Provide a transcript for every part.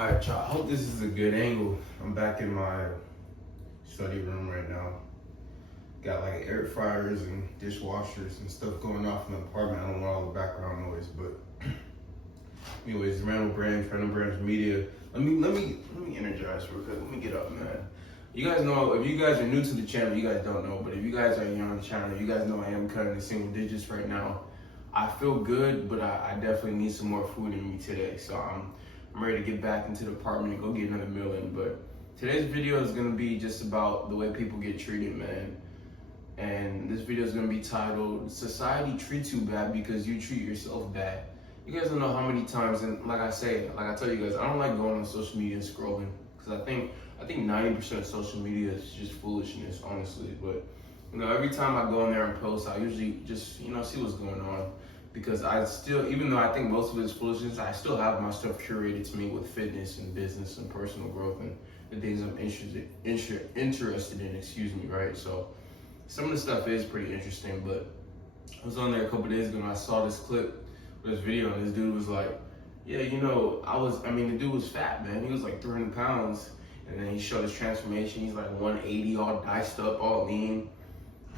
Alright, y'all. I hope this is a good angle. I'm back in my study room right now. Got like air fryers and dishwashers and stuff going off in the apartment. I don't want all the background noise, but anyways, Randall Brands Media. Let me energize real quick. Let me get up, man. You guys know, if you guys are new to the channel, you guys don't know, but if you guys are new on the channel, you guys know I am cutting the single digits right now. I feel good, but I definitely need some more food in me today. So I'm ready to get back into the apartment and go get another meal in. But today's video is gonna be just about the way people get treated, man. And this video is gonna be titled, Society Treats You Bad Because You Treat Yourself Bad. You guys don't know how many times, and like I tell you guys, I don't like going on social media and scrolling, because I think 90% of social media is just foolishness, honestly. But every time I go in there and post, I usually just see what's going on, because I still, even though I think most of it is foolishness, I still have my stuff curated to me with fitness and business and personal growth and the things I'm interested in, right? So some of the stuff is pretty interesting. But I was on there a couple days ago and I saw this clip, this video, and this dude was like, yeah, the dude was fat, man. He was like 300 pounds. And then he showed his transformation. He's like 180, all diced up, all lean.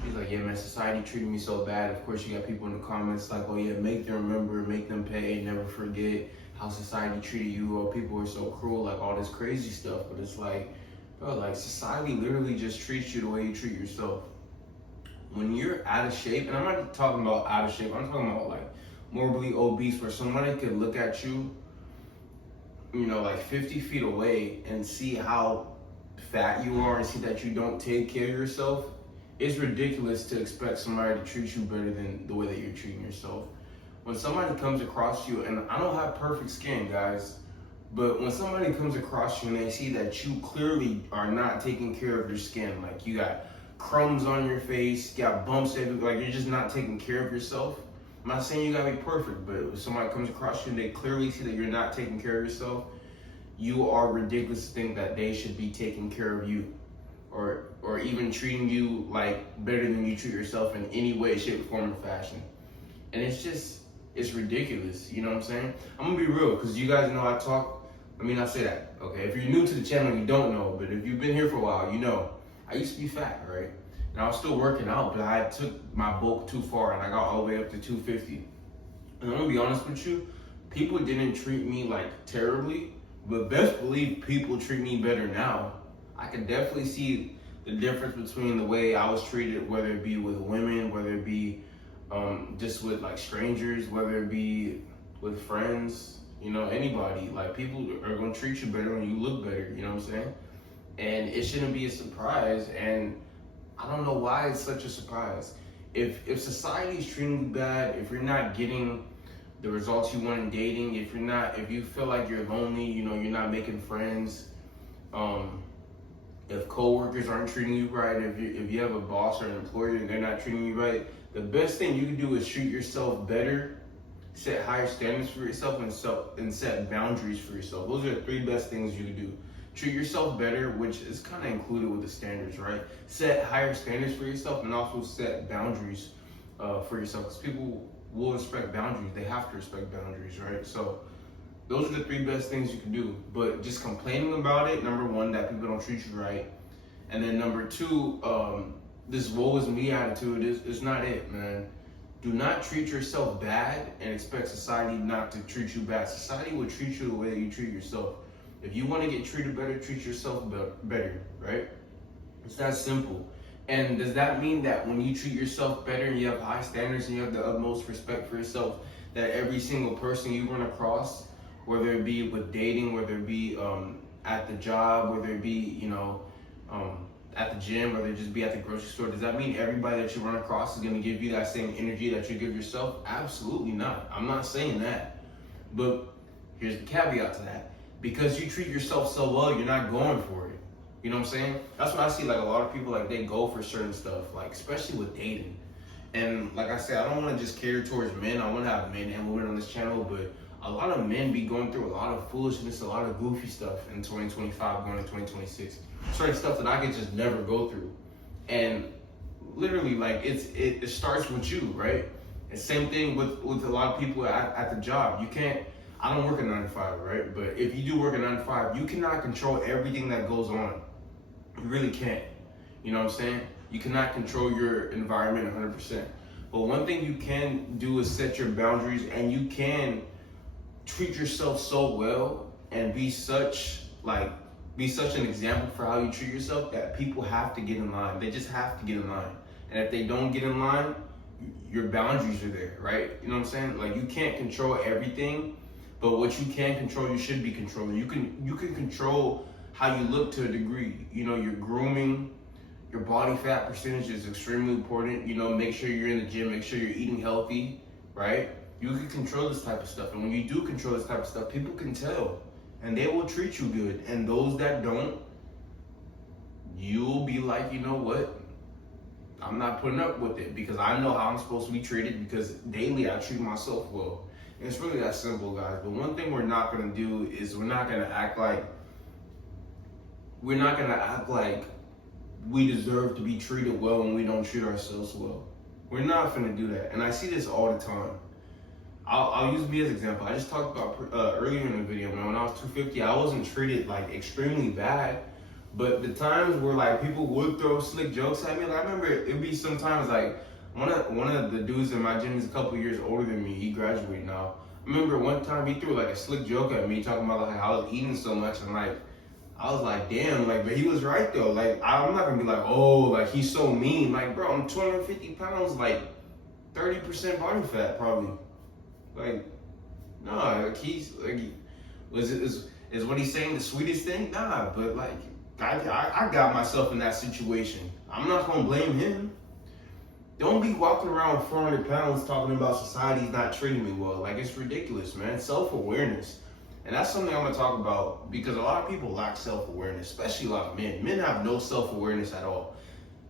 He's like, yeah, man, society treated me so bad. Of course, you got people in the comments like, oh yeah, make them remember, make them pay, never forget how society treated you, or people are so cruel, like all this crazy stuff. But it's like, bro, like society literally just treats you the way you treat yourself. When you're out of shape, and I'm not talking about out of shape, I'm talking about like morbidly obese, where somebody could look at you, like 50 feet away and see how fat you are and see that you don't take care of yourself. It's ridiculous to expect somebody to treat you better than the way that you're treating yourself. When somebody comes across you, and I don't have perfect skin, guys, but when somebody comes across you and they see that you clearly are not taking care of your skin, like you got crumbs on your face, you got bumps everywhere, like you're just not taking care of yourself. I'm not saying you gotta be perfect, but if somebody comes across you and they clearly see that you're not taking care of yourself, you are ridiculous to think that they should be taking care of you, or even treating you like better than you treat yourself in any way, shape, form, or fashion. And it's ridiculous, you know what I'm saying? I'm gonna be real, because you guys know I say that, okay? If you're new to the channel, you don't know, but if you've been here for a while, you know. I used to be fat, right? And I was still working out, but I took my bulk too far and I got all the way up to 250. And I'm gonna be honest with you, people didn't treat me like terribly, but best believe people treat me better now. I can definitely see the difference between the way I was treated, whether it be with women, whether it be just with like strangers, whether it be with friends, anybody. Like people are gonna treat you better when you look better, you know what I'm saying? And it shouldn't be a surprise, and I don't know why it's such a surprise. If society's treating you bad, if you're not getting the results you want in dating, if you feel like you're lonely, you're not making friends, if coworkers aren't treating you right, if you have a boss or an employer and they're not treating you right, the best thing you can do is treat yourself better, set higher standards for yourself, and set boundaries for yourself. Those are the three best things you can do. Treat yourself better, which is kind of included with the standards, right? Set higher standards for yourself, and also set boundaries for yourself, because people will respect boundaries. They have to respect boundaries, right? So those are the three best things you can do. But just complaining about it, number one, that people don't treat you right. And then number two, this woe is me attitude is not it, man. Do not treat yourself bad and expect society not to treat you bad. Society will treat you the way that you treat yourself. If you want to get treated better, treat yourself better, right? It's that simple. And does that mean that when you treat yourself better and you have high standards and you have the utmost respect for yourself, that every single person you run across, whether it be with dating, whether it be at the job, whether it be, at the gym, whether it just be at the grocery store, does that mean everybody that you run across is going to give you that same energy that you give yourself? Absolutely not. I'm not saying that. But here's the caveat to that. Because you treat yourself so well, you're not going for it. You know what I'm saying? That's what I see, like a lot of people, like they go for certain stuff, like especially with dating. And like I said, I don't want to just cater towards men. I want to have men and women on this channel, but a lot of men be going through a lot of foolishness, a lot of goofy stuff in 2025 going to 2026. Certain stuff that I could just never go through. And literally, like it starts with you, right? And same thing with a lot of people at the job. I don't work a 9 to 5, right? But if you do work a 9 to 5, you cannot control everything that goes on. You really can't. You know what I'm saying? You cannot control your environment 100%. But one thing you can do is set your boundaries, and you can treat yourself so well and be such an example for how you treat yourself that people have to get in line. They just have to get in line. And if they don't get in line, your boundaries are there, right? You know what I'm saying? Like, you can't control everything, but what you can control, you should be controlling. You can control how you look to a degree. You know, your grooming, your body fat percentage is extremely important. You know, make sure you're in the gym, make sure you're eating healthy, right? You can control this type of stuff. And when you do control this type of stuff, people can tell. And they will treat you good. And those that don't, you'll be like, you know what? I'm not putting up with it, because I know how I'm supposed to be treated, because daily I treat myself well. And it's really that simple, guys. But one thing we're not gonna do is we're not gonna act like we deserve to be treated well when we don't treat ourselves well. We're not gonna do that. And I see this all the time. I'll use me as an example. I just talked about earlier in the video, man, when I was 250, I wasn't treated like extremely bad, but the times where like people would throw slick jokes at me, like I remember it'd be sometimes like one of the dudes in my gym is a couple years older than me. He graduated now. I remember one time he threw like a slick joke at me, talking about like how I was eating so much, and like I was like, damn, like, but he was right though. Like, I'm not gonna be like, oh, like he's so mean. Like, bro, I'm 250 pounds, like 30% body fat probably. Like, nah, like he's like, is what he's saying the sweetest thing? Nah, but like, I got myself in that situation. I'm not gonna blame him. Don't be walking around with 400 pounds talking about society's not treating me well. Like, it's ridiculous, man. Self-awareness. And that's something I'm gonna talk about, because a lot of people lack self-awareness, especially a lot of men. Men have no self-awareness at all.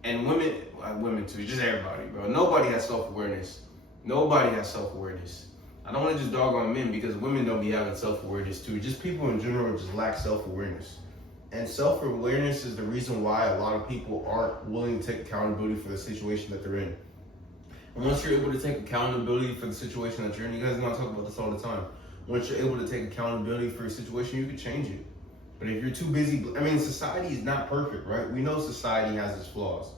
And women too, just everybody, bro. Nobody has self-awareness. Nobody has self-awareness. I don't want to just dog on men, because women don't be having self-awareness too. Just people in general just lack self-awareness. And self-awareness is the reason why a lot of people aren't willing to take accountability for the situation that they're in. And once you're able to take accountability for the situation that you're in, you guys know I talk about this all the time. Once you're able to take accountability for a situation, you can change it. But if you're too busy, I mean, society is not perfect, right? We know society has its flaws.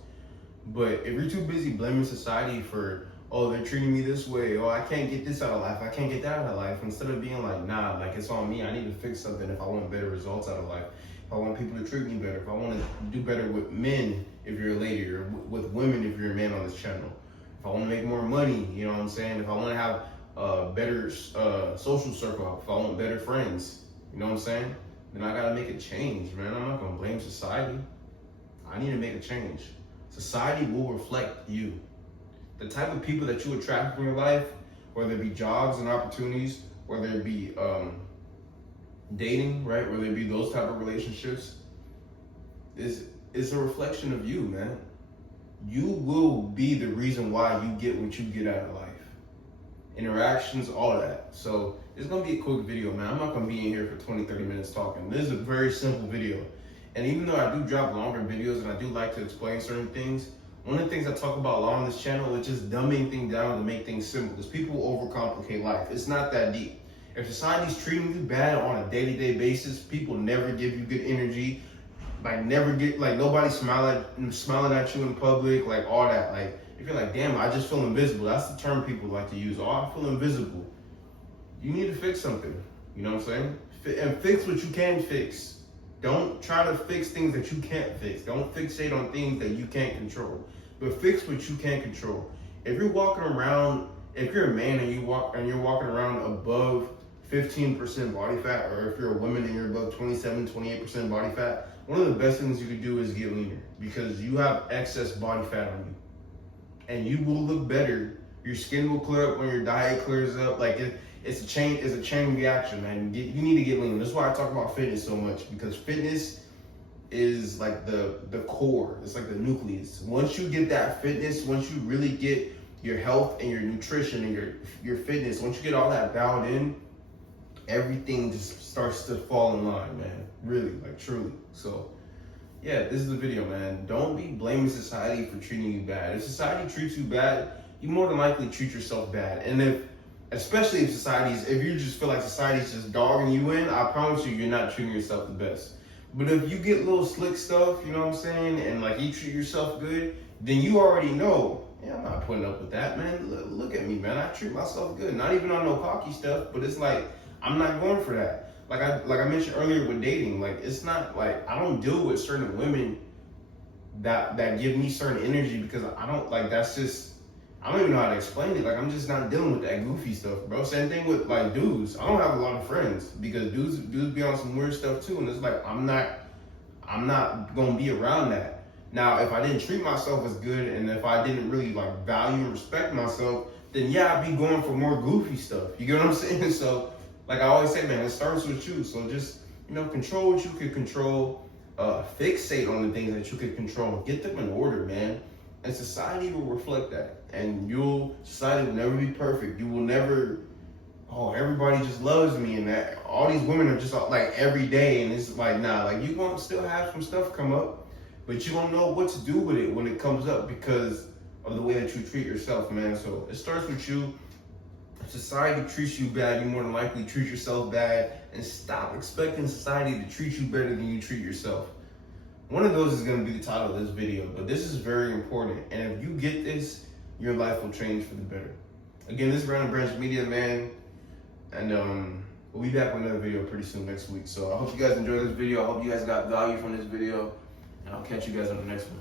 But if you're too busy blaming society for, oh, they're treating me this way, oh, I can't get this out of life, I can't get that out of life, instead of being like, nah, like it's on me, I need to fix something if I want better results out of life, if I want people to treat me better, if I want to do better with men if you're a lady, or with women if you're a man on this channel, if I want to make more money, you know what I'm saying, if I want to have a better social circle, if I want better friends, you know what I'm saying, then I gotta make a change, man. I'm not gonna blame society. I need to make a change. Society will reflect you. The type of people that you attract in your life, whether it be jobs and opportunities, whether it be dating, right? Whether it be those type of relationships, is a reflection of you, man. You will be the reason why you get what you get out of life. Interactions, all that. So it's gonna be a quick video, man. I'm not gonna be in here for 20-30 minutes talking. This is a very simple video. And even though I do drop longer videos and I do like to explain certain things, one of the things I talk about a lot on this channel is just dumbing things down to make things simple. Because people overcomplicate life. It's not that deep. If society's treating you bad on a day-to-day basis, people never give you good energy, nobody smiling at you in public, like all that. Like, if you're like, damn, I just feel invisible. That's the term people like to use. Oh, I feel invisible. You need to fix something. You know what I'm saying? And fix what you can fix. Don't try to fix things that you can't fix. Don't fixate on things that you can't control. But fix what you can control. If you're a man and you're walking around above 15% body fat, or if you're a woman and you're above 27-28% body fat, one of the best things you can do is get leaner, because you have excess body fat on you. And you will look better. Your skin will clear up when your diet clears up. Like it's a chain reaction, man. You need to get lean. That's why I talk about fitness so much, because fitness is like the core. It's like the nucleus. Once you get that fitness, once you really get your health and your nutrition and your fitness, once you get all that dialed in, everything just starts to fall in line, man. Really, like truly. So yeah, this is the video, man. Don't be blaming society for treating you bad. If society treats you bad, you more than likely treat yourself bad. And especially if you just feel like society's just dogging you in, I promise you, you're not treating yourself the best. But if you get little slick stuff, you know what I'm saying, and like you treat yourself good, then you already know, yeah, I'm not putting up with that, man. Look at me, man. I treat myself good. Not even on no cocky stuff, but it's like, I'm not going for that. Like I mentioned earlier with dating, like it's not like I don't deal with certain women that give me certain energy because I don't like that's just I don't even know how to explain it. Like I'm just not dealing with that goofy stuff, bro. Same thing with like dudes. I don't have a lot of friends because dudes be on some weird stuff too, and it's like I'm not gonna be around that. Now, if I didn't treat myself as good and if I didn't really like value and respect myself, then yeah, I'd be going for more goofy stuff. You get what I'm saying? So, like I always say, man, it starts with you. So just control what you can control. Fixate on the things that you can control. Get them in order, man. And society will reflect that. And society will never be perfect. You will never, oh, everybody just loves me and that all these women are just like every day. And it's like, nah, like you gonna still have some stuff come up, but you don't know what to do with it when it comes up because of the way that you treat yourself, man. So it starts with you. If society treats you bad, you more than likely treat yourself bad, and stop expecting society to treat you better than you treat yourself. One of those is going to be the title of this video, but this is very important. And if you get this, your life will change for the better. Again, this is Random Branch Media, man. And we'll be back with another video pretty soon next week. So I hope you guys enjoyed this video. I hope you guys got value from this video. And I'll catch you guys on the next one.